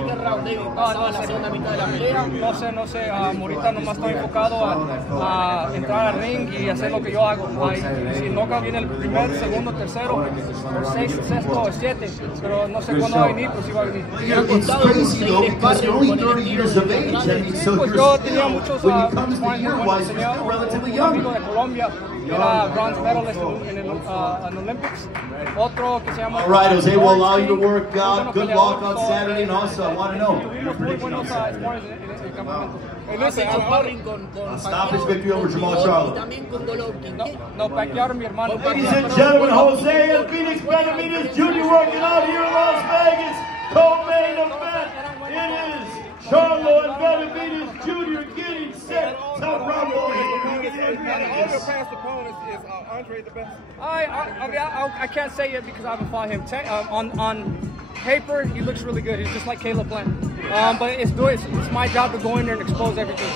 ¿Viste qué round David pasaba la segunda mitad de la pelea? No sé, ahorita nomás estoy enfocado a entrar al ring y hacer lo que yo hago. Si no viene el primer, segundo, tercero, sexto, sexto o siete, pero no sé cuándo va a venir, pues sí va a venir. It's crazy though, because you're only 30 years of age. I mean, so Pues yo tenía muchos when it comes to your wise, you're still relatively un young. amigo de Colombia, era bronze medalist en el Olympics. Otro que se llama... All right, Jose, we'll allow you to work out. Good luck on Saturday, and also I want to know your prediction on Saturday. A stoppage victory over Jamal Charlo. No, Pacquiao, mi hermano. Ladies and gentlemen, Jose El Phoenix Benavidez Jr. working out here in Las Vegas. Co-main event. It is Charlo and Benavidez Jr. getting set to rumble here. Past opponent is Andrade the best? I can't say it because I haven't fought him. On paper, he looks really good. He's just like Caleb Plant. But it's my job to go in there and expose everything.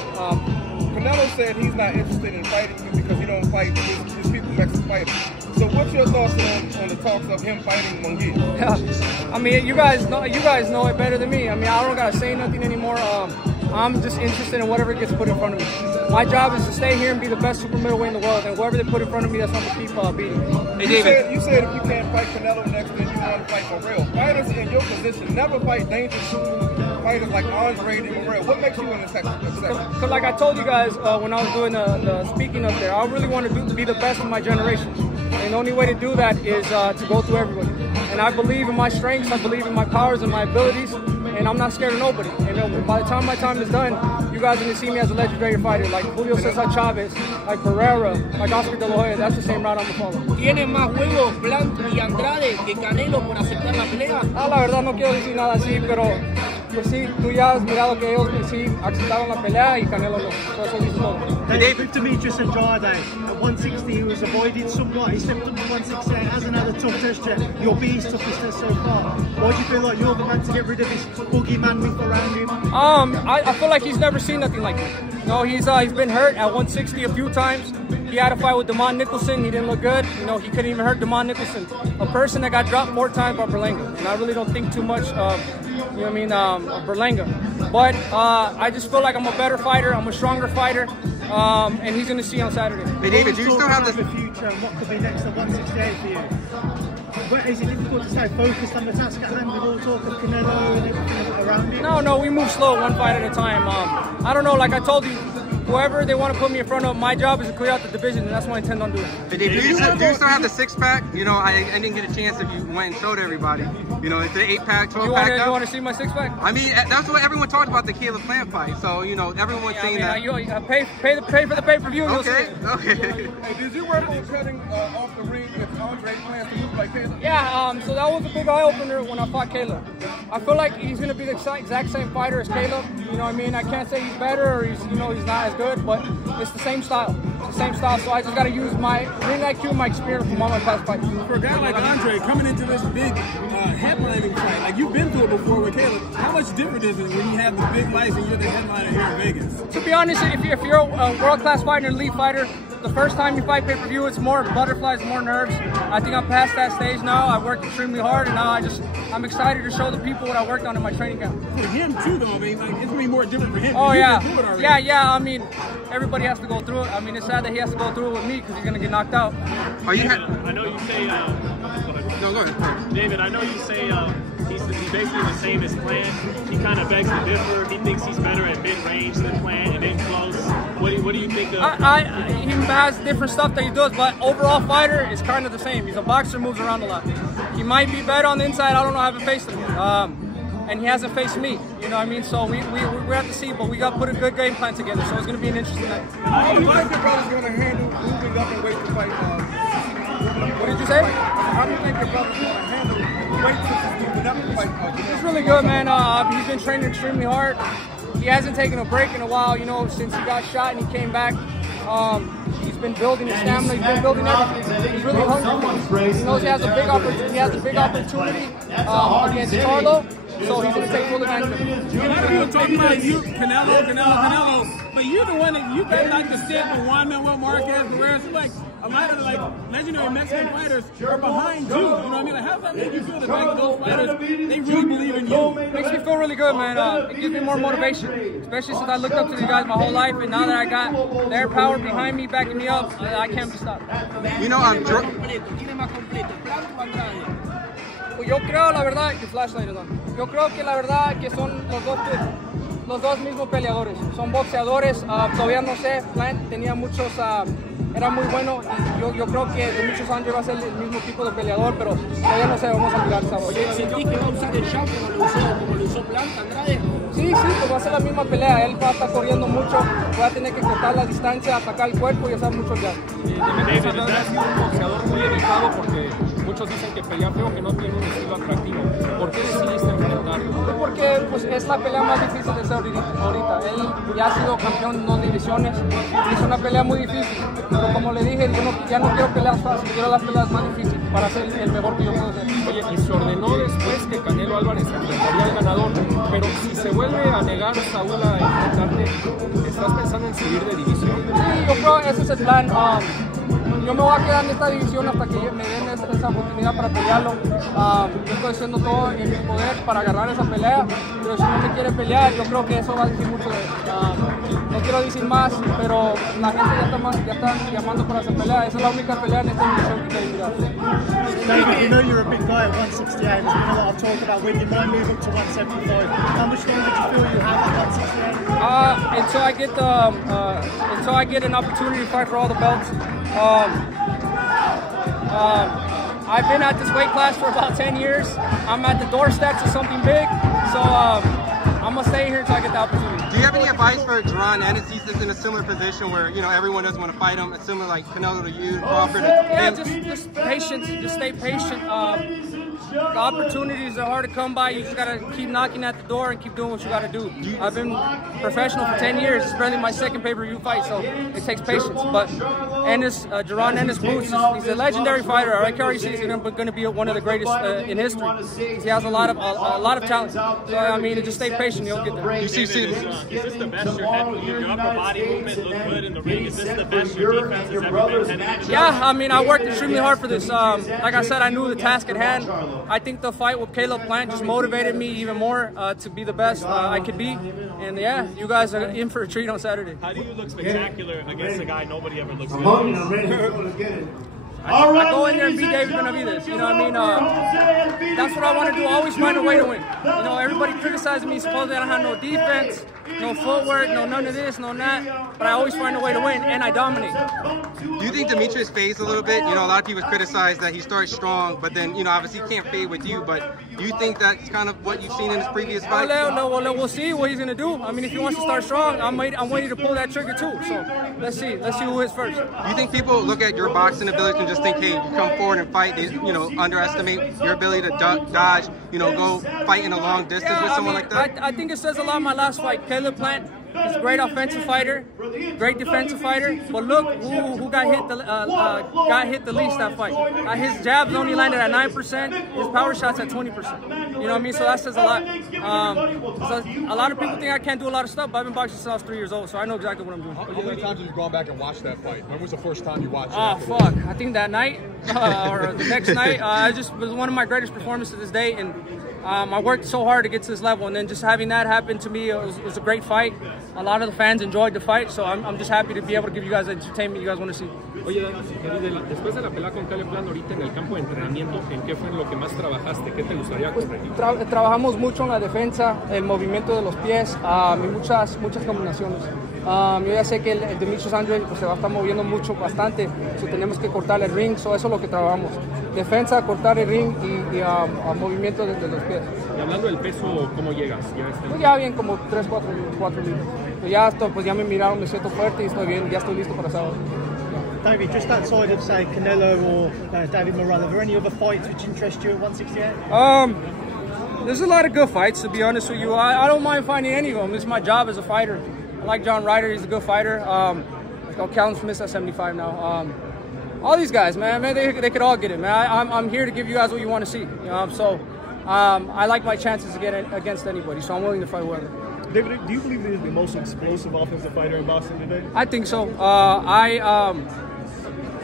Canelo said he's not interested in fighting you because he don't fight his people Mexican fighters. So what's your thoughts on the talks of him fighting Munguia? I mean, you guys know it better than me. I mean, I don't gotta say nothing anymore. I'm just interested in whatever gets put in front of me. My job is to stay here and be the best super middleweight in the world, and whoever they put in front of me, that's what I'm gonna keep beating. Hey, David. You said if you can't fight Canelo next, then you want to fight Morrell. Fighters in your position never fight dangerous fighters like Andrade and Morrell. What makes you in this section? Because like I told you guys when I was doing the speaking up there, I really want to be the best of my generation. And the only way to do that is to go through everybody. And I believe in my strengths, I believe in my powers and my abilities, and I'm not scared of nobody. And by the time my time is done, you guys are going to see me as a legendary fighter, like Julio Cesar Chavez, like Pereira, like Oscar De La Hoya. That's the same route I'm going to follow. ¿Tiene más juegos Blanco y Andrade que Canelo por aceptar la pelea? La verdad no quiero decir nada así, pero pues sí, tú ya has mirado que ellos sí aceptaron la pelea y Canelo no. Eso dice todo. David Demetrius Andrade at 160 he was avoided somewhat. He stepped up to 168, hasn't had a tough test yet. Your beast toughest test so far. Why do you feel like you're the man to get rid of this boogeyman myth around him? I feel like he's never seen nothing like it. No, he's been hurt at 160 a few times. He had a fight with Damon Nicholson. He didn't look good. You know, he couldn't even hurt Damon Nicholson, a person that got dropped 4 times by Berlanga. And I really don't think too much of, you know what I mean, of Berlanga. But I just feel like I'm a better fighter. I'm a stronger fighter. And he's going to see on Saturday. Hey, David, do you still have the future and what could be next at 168 for you? But is it difficult to stay focused on the task at hand with all talk of Canelo and everything around it? No, we move slow, one fight at a time. I don't know, like I told you, whoever they want to put me in front of, my job is to clear out the division, and that's what I intend on doing. Hey, David, do you still have the 6-pack? You know, I didn't get a chance if you went and showed everybody. You know, it's the 8-pack, 12-pack. You want to see my 6-pack? I mean, that's what everyone talked about, the Caleb Plant fight. So, you know, everyone's saying that. You pay for the pay-per-view. Okay, okay. Hey, did you work on cutting off the ring if Andrade plans to move like Caleb? Yeah, so that was a big eye-opener when I fought Caleb. I feel like he's going to be the exact same fighter as Caleb. You know what I mean? I can't say he's better or he's not as good, but it's the same style. It's the same style, so I just got to use my ring IQ and my experience from all my past fights. For a guy like Andrade coming into this big headlining fight, like you've been through it before with Caleb, how much different is it when you have the big lights and you're the headliner here in Vegas? To be honest, if you're a world-class fighter, an elite fighter, the first time you fight pay-per-view, it's more butterflies, more nerves. I think I'm past that stage now. I worked extremely hard, and now I'm excited to show the people what I worked on in my training camp. For him too, though, I mean, like, it's gonna be more different for him. Oh yeah, yeah. I mean, everybody has to go through it. I mean, it's sad that he has to go through it with me because he's gonna get knocked out. I know you say. No, go ahead. David, I know you say he's basically the same as Plant. He kind of begs to differ. He thinks he's better at mid-range than Plant and in close. What do you think of? He has different stuff that he does, but overall fighter is kind of the same. He's a boxer, moves around a lot. He might be better on the inside. I don't know. I haven't faced him. And he hasn't faced me, you know what I mean? So we have to see, but we got to put a good game plan together, so it's going to be an interesting night. How do you think your brother's going to handle moving up in weight to fight? What did you say? How do you think your brother's going to handle weight to moving up and fight? He's really good, man. He's been training extremely hard. He hasn't taken a break in a while, you know, since he got shot and he came back. He's been building his stamina. He's been building everything. He's really hungry. He knows he has a big opportunity. Against Charlo. So he's going to take full advantage of it. A lot of people talking about you, Canelo, but you're the one that you got like the step with Juan Manuel Marquez, Perez. Like a lot of like legendary Mexican fighters are behind you. You know what I mean? Like, how does that make you feel that like those fighters, they really believe in you? Makes me feel really good, man. It gives me more motivation, especially since I looked up to these guys my whole life, and now that I got their power behind me, backing me up, I can't be stopped. You know, I'm Yo creo, la verdad, que flashlight, ¿no? Yo creo que la verdad que son los dos mismos peleadores. Son boxeadores. Todavía no sé, Plant tenía muchos, era muy bueno. Yo creo que Demetrius va a ser el mismo tipo de peleador, pero todavía no sé, vamos a mirar esa voz. ¿Sentís que va a usar el jab como lo usó Plant, Andrade? Sí, pues va a ser la misma pelea. Él va a estar corriendo mucho, va a tener que cortar la distancia, atacar el cuerpo y hacer mucho jab. Demetrius ha sido un boxeador muy delicado porque muchos dicen que pelea feo, que no tiene un estilo atractivo. ¿Por qué decidiste enfrentarlo? Porque pues, es la pelea más difícil de hacer ahorita. Él ya ha sido campeón en 2 divisiones y es una pelea muy difícil. Pero como le dije, ya no quiero peleas fáciles, quiero las peleas más difíciles para ser el mejor que yo puedo ser. Oye, y se ordenó después que Canelo Álvarez enfrentaría al ganador, pero si se vuelve a negar Saúl a enfrentarte, ¿estás pensando en subir de división? Sí, yo creo que ese es el plan. Yo me voy a quedar en esta división hasta que me den esa oportunidad para pelearlo. Yo estoy haciendo todo en mi poder para ganar esa pelea, pero si no me quiere pelear, yo creo que eso va a decir mucho de no quiero decir más, pero la gente ya está llamando para esa pelea. Esa es la única pelea en esta división que quiero mirar. David, you know you're a big guy at 168. There's been a lot of talk about when you might move up to 175. How much longer do you feel you have at 168? Until I get an opportunity to fight for all the belts. I've been at this weight class for about 10 years. I'm at the doorsteps of something big, so I'm gonna stay here until I get the opportunity. Do you have any advice for Duran Ennis? He's in a similar position where, you know, everyone doesn't want to fight him. It's similar like Canelo to you, Crawford. Yeah, just patience. Just stay patient. The opportunities are hard to come by. You just gotta keep knocking at the door and keep doing what you gotta do. I've been professional for 10 years. It's barely my second pay-per-view fight, so it takes patience. But Duran Ennis Boots, he's a legendary fighter. I can already see he's going to be one of the greatest in history. He has a lot of talent. So I mean, just stay patient, you'll get there. Is this the best your upper body movement look good in the ring? Is this the best your defense has ever been? Yeah, I mean, I worked extremely hard for this. Like I said, I knew the task at hand. I think the fight with Caleb Plant just motivated me even more to be the best I could be. And yeah, you guys are in for a treat on Saturday. How do you look spectacular against a guy nobody ever looks good? I go in there and beat David Benavidez. You know what I mean? That's what I want to do. Always find a way to win. You know, everybody criticizes me. Supposedly I don't have no defense, no footwork, no none of this, no that. But I always find a way to win, and I dominate. Do you think Demetrius fades a little bit? You know, a lot of people criticize that he starts strong, but then, you know, obviously he can't fade with you. But do you think that's kind of what you've seen in his previous fights? We'll see what he's gonna do. I mean, if he wants to start strong, I'm waiting to pull that trigger too. So let's see who is first. Do you think people look at your boxing ability and just think, hey, you come forward and fight, they, you know, underestimate your ability to duck, dodge, you know, go fight in a long distance with someone like that? I think it says a lot in my last fight. Caleb Plant is a great offensive fighter, great defensive fighter. But look who got hit the least that fight. His jabs only landed at 9%. His power shots at 20%. You know what I mean? So that says a lot. So a lot of people think I can't do a lot of stuff, but I've been boxing since I was 3 years old, so I know exactly what I'm doing. How many times have you gone back and watched that fight? When was the first time you watched it? Oh, fuck. I think that night or the next night. It just was one of my greatest performances to this day, and I worked so hard to get to this level, and then just having that happen to me, it was a great fight. A lot of the fans enjoyed the fight, so I'm just happy to be able to give you guys the entertainment you guys want to see. Oye, después de la pelea con Caleb Plant ahorita en el campo de entrenamiento, ¿en qué fue en lo que más trabajaste? ¿Qué te gustaría corregir? Trabajamos mucho en la defensa, el movimiento de los pies y muchas combinaciones. Yo ya sé que el Demetrius pues, se va a estar moviendo bastante, so tenemos que cortar el ring, so eso es lo que trabajamos. Defensa, cortar el ring y movimiento de los pies. Y hablando del peso, ¿cómo llegas? Ya bien, como 3-4 libras. Pues ya me miraron, me siento fuerte y estoy bien, ya estoy listo para sábado. David, just outside of, say, Canelo or David Morrell, are there any other fights which interest you at 168? There's a lot of good fights, to be honest with you. I don't mind fighting any of them. It's my job as a fighter. I like John Ryder, he's a good fighter. Callum Smith at 75 now. All these guys, man, they could all get it, man. I'm here to give you guys what you want to see. So I like my chances to get against anybody, so I'm willing to fight whoever. David, do you believe he's the most explosive offensive fighter in boxing today? I think so.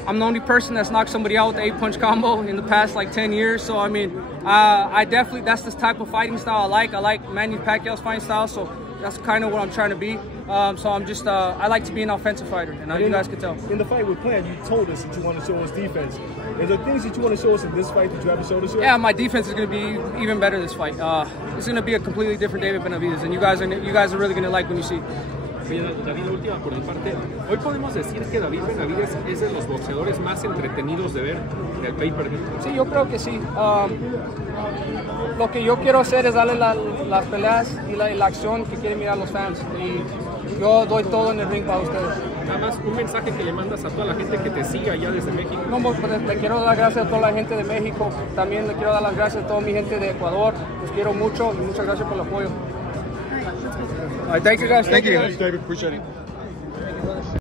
I'm the only person that's knocked somebody out with the 8-punch combo in the past like 10 years. So I mean, I definitely, that's the type of fighting style I like. I like Manny Pacquiao's fighting style, so that's kind of what I'm trying to be. So I'm just, I like to be an offensive fighter, and you guys can tell. In the fight with Plan, you told us that you want to show us defense. Is there things that you want to show us in this fight that you haven't showed us yet? Yeah, my defense is going to be even better this fight. It's going to be a completely different David Benavidez, and you guys are really going to like when you see it. Oye, David, la última por mi parte. Hoy podemos decir que David Benavidez es de los boxeadores más entretenidos de ver en el pay-per-view. Sí, yo creo que sí. Lo que yo quiero hacer es darle las peleas y la acción que quieren mirar los fans. Y yo doy todo en el ring para ustedes. Nada más, un mensaje que le mandas a toda la gente que te sigue allá desde México. No, pues, le quiero dar las gracias a toda la gente de México. También le quiero dar las gracias a toda mi gente de Ecuador. Los quiero mucho y muchas gracias por el apoyo. All right, thank you guys. Thank you, David. Appreciate it.